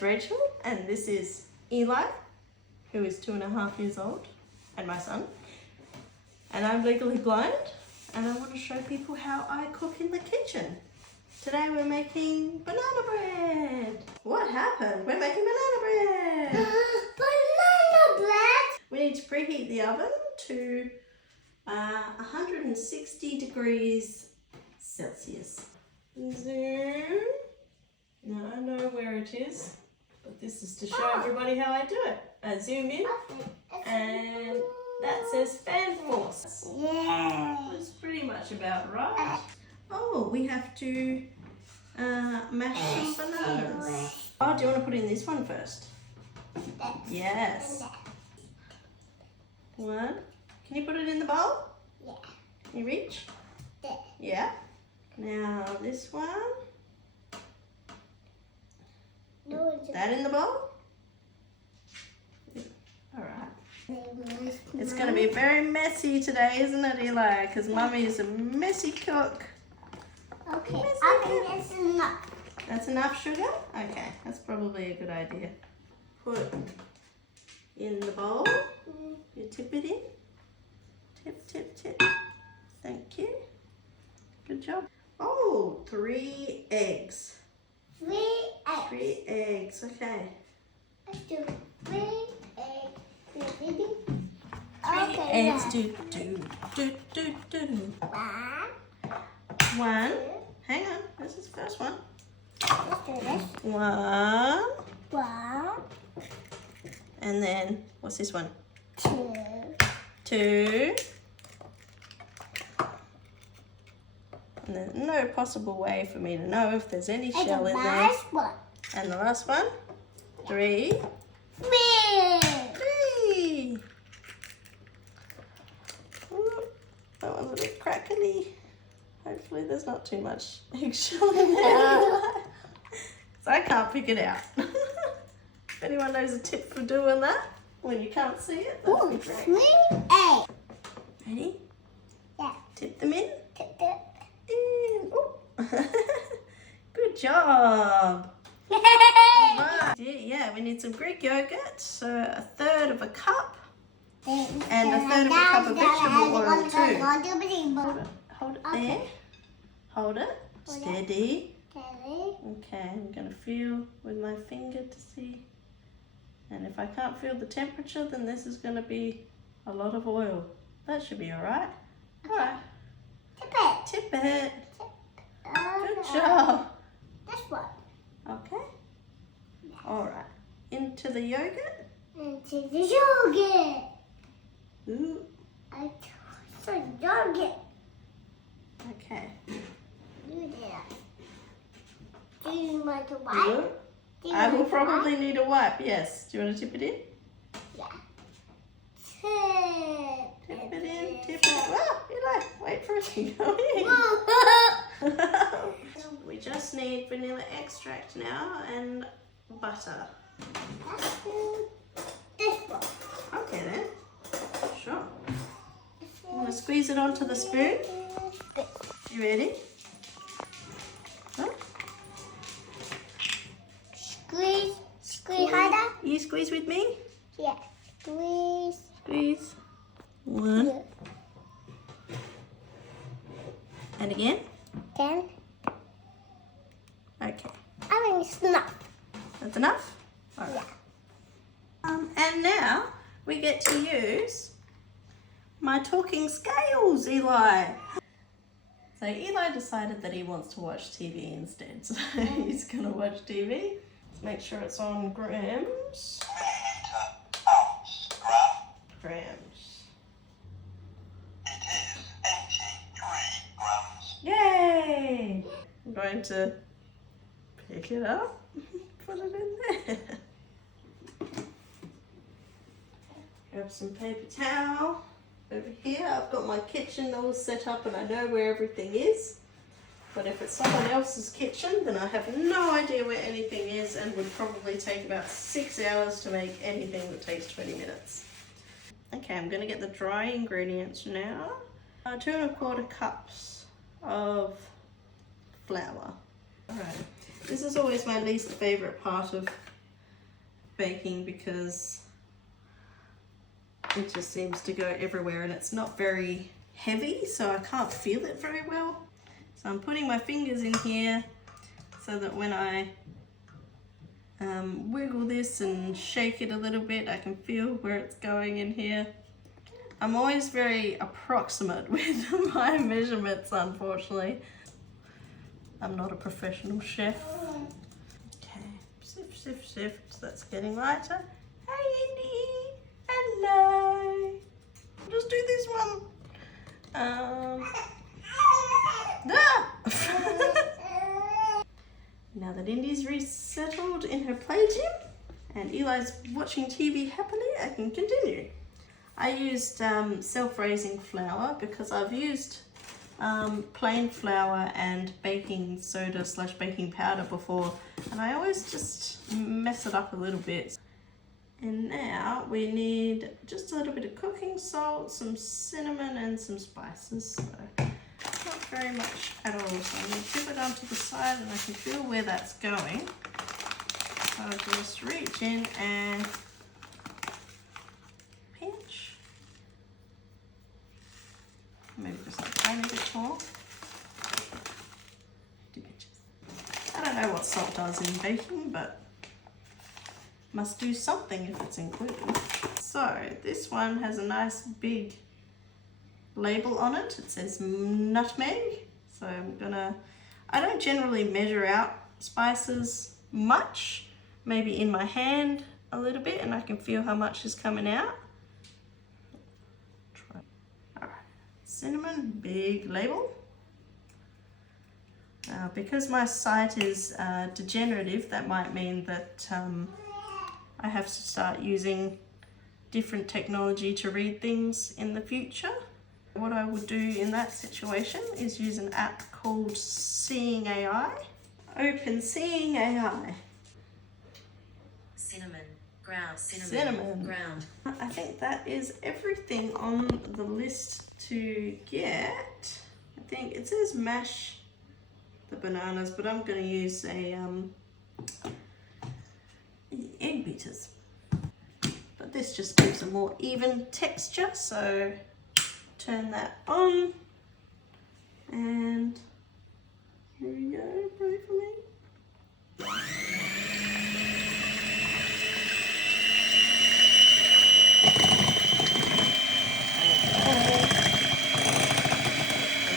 name's Rachel, and this is Eli, who is 2.5 years old, and my son. And I'm legally blind, and I want to show people how I cook in the kitchen. Today we're making banana bread. What happened? We're making banana bread. Banana bread. We need to preheat the oven to 160 degrees Celsius. Zoom. Now I know where it is, but this is to show everybody how I do it. I zoom in, and that says fan force. Yeah. That's pretty much about right. Oh, we have to mash some bananas. Oh, do you want to put in this one first? Yes. One. Can you put it in the bowl? Yeah. Can you reach? Yeah. Now this one. That in the bowl? Alright. It's going to be very messy today, isn't it, Eli? Because Mummy is a messy cook. Okay, Messy I think cook. that's enough. That's enough sugar? Okay, that's probably a good idea. Put in the bowl. You tip it in. Tip, tip, tip. Thank you. Good job. Oh, 3 eggs. 3 eggs. 3 eggs, okay. Let's do 3 eggs. Ready? 3 eggs. Do. 1. Hang on, this is the first one. Let's do this. 1. 1, And then, what's this one? 2, 2. And there's no possible way for me to know if there's any and shell the in there. last one. And the last one? 3. 3. Ooh, that one's a bit crackly. Hopefully there's not too much eggshell in there. So I can't pick it out. If anyone knows a tip for doing that when you can't see it, that would be great. 3 eggs. Ready? Yeah. Tip them in. Tip it. In. Ooh. Good job. Right. Yeah, we need some Greek yogurt, so 1/3 of a cup, and 1/3 of a cup of vegetable oil too. Hold it Okay. there. Hold it. Steady. Okay. Okay, I'm going to feel with my finger to see. And if I can't feel the temperature, then this is going to be a lot of oil. That should be alright. Alright. Tip it. Tip it. Good Okay. job. This one. Okay. Alright. Into the yogurt. Into the yogurt. Ooh. I told some yogurt. Okay. Do that. Do you want to Do wipe? it. Do you I will want to wipe? probably need a wipe, yes. Do you want to tip it in? Yeah. Tip it in, tip it. Oh, Eli, wait for it to go in. We just need vanilla extract now and butter. Let's do this one. Okay then. Sure. I'm going to squeeze it onto the spoon. You ready? Huh? Squeeze. Squeeze harder. You squeeze with me? Yeah. Squeeze. Squeeze. 1. Yeah. And again? 10. Okay. I think it's enough. That's enough? All right. Yeah. And now we get to use my talking scales, Eli. So Eli decided that he wants to watch TV instead, so he's going to watch TV. Let's make sure it's on grams. Grams. It is 83 grams. Yay! I'm going to pick it up, put it in there. Grab some paper towel. Over here, I've got my kitchen all set up and I know where everything is. But if it's someone else's kitchen, then I have no idea where anything is and would probably take about 6 hours to make anything that takes 20 minutes. Okay, I'm going to get the dry ingredients now. 2 1/4 cups of flour. Alright, this is always my least favourite part of baking because it just seems to go everywhere and it's not very heavy, so I can't feel it very well. So I'm putting my fingers in here so that when I wiggle this and shake it a little bit, I can feel where it's going in here. I'm always very approximate with my measurements, unfortunately. I'm not a professional chef. Okay, sift, sift, sift. That's getting lighter. Hey, Indy. Hello. Just do this one. Now that Indy's resettled in her play gym and Eli's watching TV happily, I can continue. I used self-raising flour because I've used plain flour and baking soda / baking powder before, and I always just mess it up a little bit. And now we need just a little bit of cooking salt, some cinnamon and some spices. So not very much at all. So I'm going to tip it onto the side and I can feel where that's going. So I'll just reach in and pinch. Maybe just a tiny bit more. 2 pinches. I don't know what salt does in baking, but must do something if it's included. So this one has a nice big label on it. It says nutmeg. So I don't generally measure out spices much, maybe in my hand a little bit, and I can feel how much is coming out. Alright, cinnamon, big label. Because my sight is degenerative, that might mean that I have to start using different technology to read things in the future. What I would do in that situation is use an app called Seeing AI. Open Seeing AI. Cinnamon, ground, cinnamon, ground. I think that is everything on the list to get. I think it says mash the bananas, but I'm going to use a egg beaters. But this just gives a more even texture, so turn that on, and here we go, pray for me.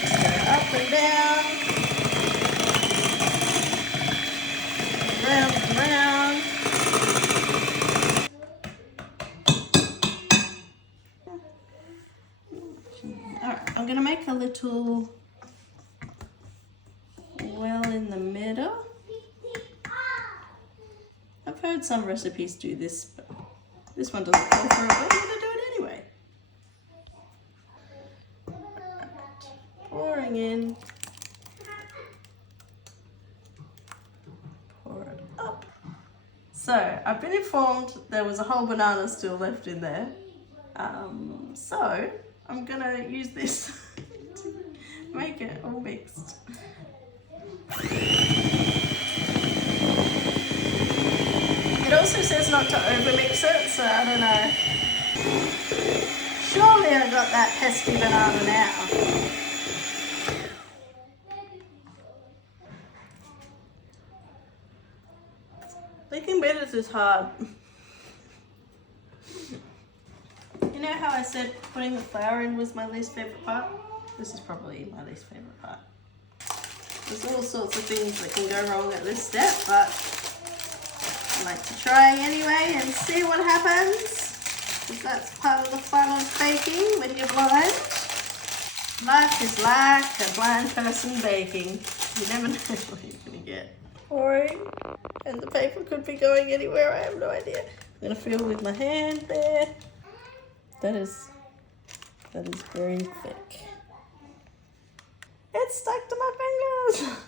Just go up and down, round and round. Alright, I'm going to make a little well in the middle. I've heard some recipes do this, but this one doesn't call for it, but I'm going to do it anyway. Right. Pouring in. Pour it up. So, I've been informed there was a whole banana still left in there. So, I'm going to use this to make it all mixed. It also says not to overmix it, so I don't know. Surely I got that pesky banana now. Making batters is hard. You know how I said putting the flour in was my least favourite part? This is probably my least favourite part. There's all sorts of things that can go wrong at this step, but I like to try anyway and see what happens. Because that's part of the fun of baking when you're blind. Life is like a blind person baking. You never know what you're going to get. Pouring, and the paper could be going anywhere, I have no idea. I'm going to feel with my hand there. That is very thick. It's stuck to my fingers.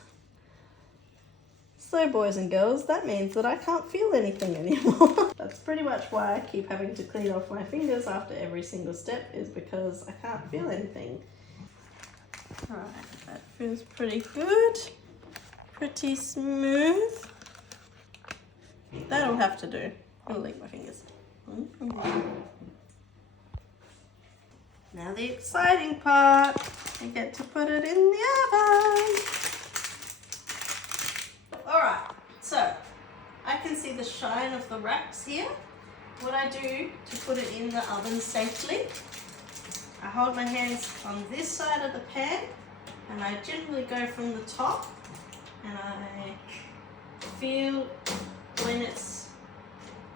So boys and girls, that means that I can't feel anything anymore. That's pretty much why I keep having to clean off my fingers after every single step, is because I can't feel anything. Alright, that feels pretty good. Pretty smooth. That'll have to do. I'm gonna lick my fingers. Now the exciting part. I get to put it in the oven. Alright, so I can see the shine of the racks here. What I do to put it in the oven safely, I hold my hands on this side of the pan and I gently go from the top and I feel when it's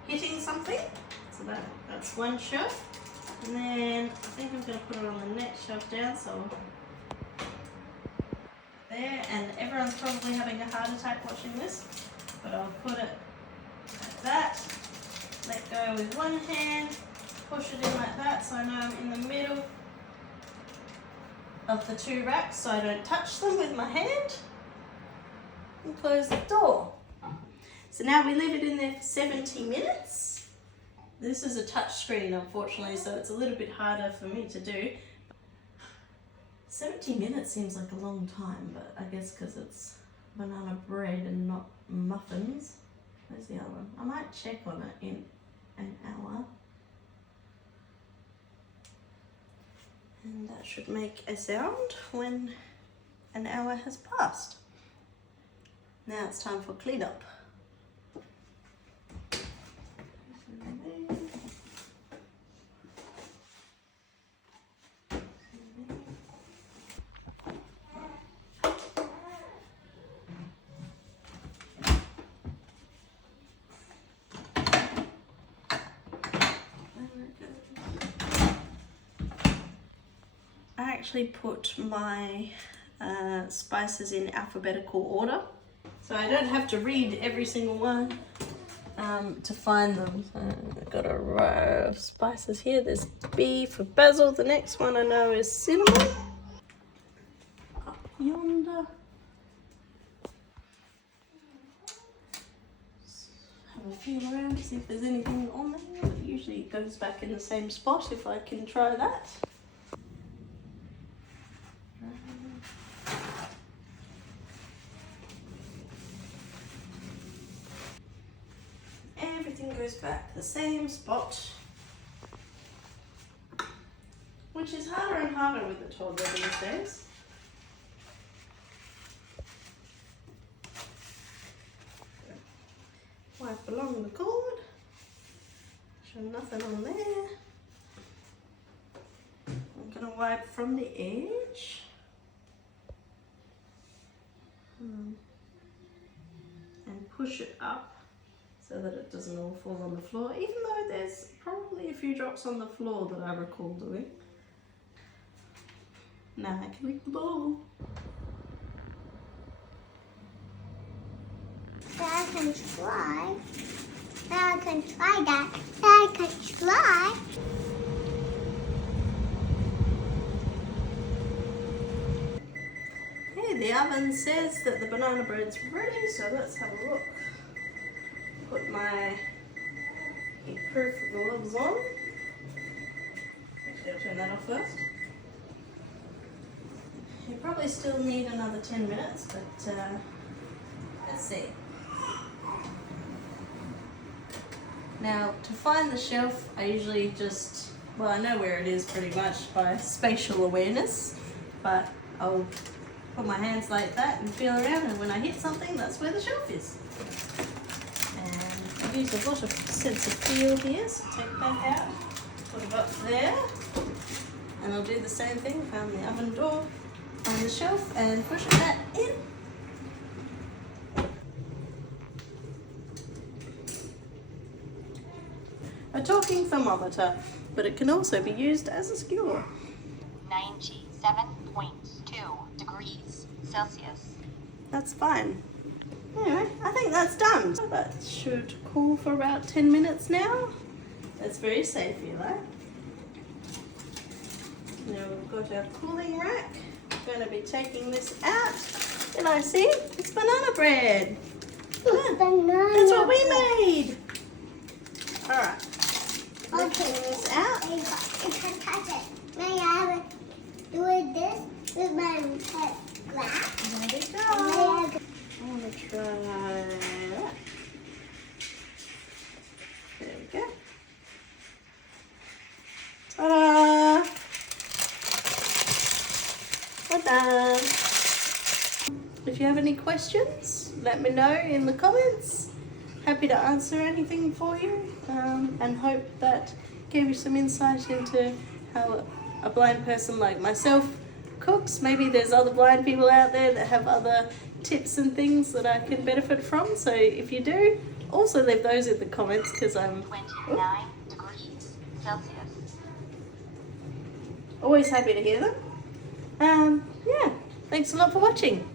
hitting something. So that's one shelf. And then I think I'm going to put it on the next shelf down, so there, and everyone's probably having a heart attack watching this, but I'll put it like that, let go with one hand, push it in like that so I know I'm in the middle of the two racks so I don't touch them with my hand, and close the door. So now we leave it in there for 70 minutes. This is a touch screen, unfortunately, so it's a little bit harder for me to do. 70 minutes seems like a long time, but I guess because it's banana bread and not muffins. Where's the other one? I might check on it in an hour. And that should make a sound when an hour has passed. Now it's time for cleanup. I actually put my spices in alphabetical order, so I don't have to read every single one to find them. So I've got a row of spices here. There's B for basil. The next one I know is cinnamon. Up yonder. Have a feel around to see if there's anything on there, but usually it goes back in the same spot if I can try that. Everything goes back the same spot, which is harder and harder with the toddler these days. Wipe along the cord, show nothing on there. I'm going to wipe from the edge. And push it up so that it doesn't all fall on the floor, even though there's probably a few drops on the floor that I recall doing. Now I can lick the bowl. I can try. I can try that. I can try. Hey, the oven says that the banana bread's ready, so let's have a look. Put my proof gloves on. Actually, I'll turn that off first. You probably still need another 10 minutes, but let's see. Now, to find the shelf, I usually just, well, I know where it is pretty much by spatial awareness, but I'll put my hands like that and feel around, and when I hit something, that's where the shelf is. And I use a lot of sense of feel here, so take that out, put it up there, and I'll do the same thing, found the oven door on the shelf and push that in. A talking thermometer, but it can also be used as a skewer. 97.2 degrees Celsius. That's fine. Anyway, I think that's done. So that should cool for about 10 minutes now. That's very safe, Eli. Now we've got our cooling rack. We're going to be taking this out. Eli, see? It's banana bread. Banana. That's what we made. Alright. Okay. Taking this out. I can touch it. May I do this with my glass? There we go. I want to try that. done. If you have any questions, let me know in the comments. Happy to answer anything for you, and hope that gave you some insight into how a blind person like myself cooks. Maybe there's other blind people out there that have other tips and things that I can benefit from. So if you do, also leave those in the comments, because I'm 29 degrees Celsius. always happy to hear them. Yeah, thanks a lot for watching.